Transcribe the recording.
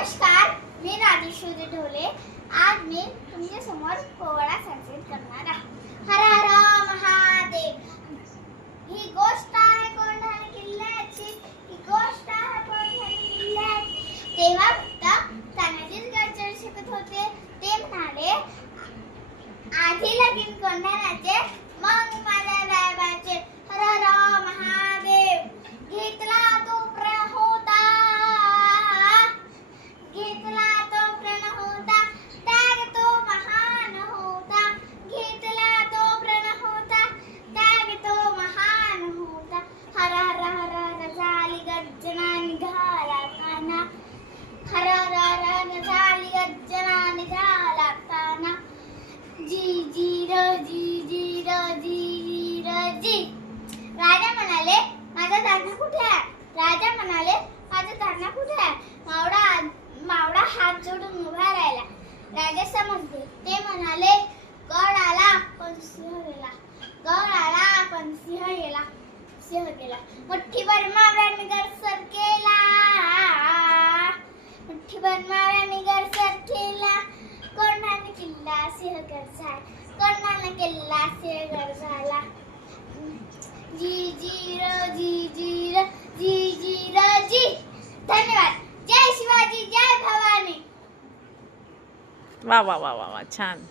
नमस्कार, मी राजेश्वरी ढोले. आज मी तुमच्या समोर पोवाडा सादर करणार आहे. हर हर महादेव. ही गोष्ट आहे कोंढाणा किल्ल्याची. ही गोष्ट आहे कोंढाणा किल्ल्याची. तेव्हा फक्त तानाजी गडचर शिकत होते. ते म्हणाले, आधी लगीन कोंढाण्याचे, मग माझ्या रायबाचे. हर हर महादेव. घेतला तो प्रण होता, घेतला तो प्रण होता, त्याग तो महान होता. घेतला तो प्रण होता, त्याग तो महान होता. हर हर हर हर झाली गर्जना निघाला ताना. हर हर हर हर झाली गर्जना निघाला ताना. जी जी र जी जी र जी जी र जी. राजा म्हणाले, माझा दाना कुठे आहे? राजा म्हणाले, माझा दाना कुठे आहे? मावळा हात जोडून उभा राहिला. राजा समजले. ते म्हणाले, गड आला पण सिंह गेला. गड आला पण सिंह गेला. सिंह गेला. मुठ्ठीभर मावळ्यांनी गडसर केला. मुठ्ठीभर मावळ्यांनी गडसर केला. कोंढाणा किल्ला सिंहगड झाला. कोंढाणा किल्ला सिंहगड झाला. जी जी र जी जी र जी जी र जी. धन्यवाद. जय शिवाजी, जय भवानी. वा वा वा वा वा, छान.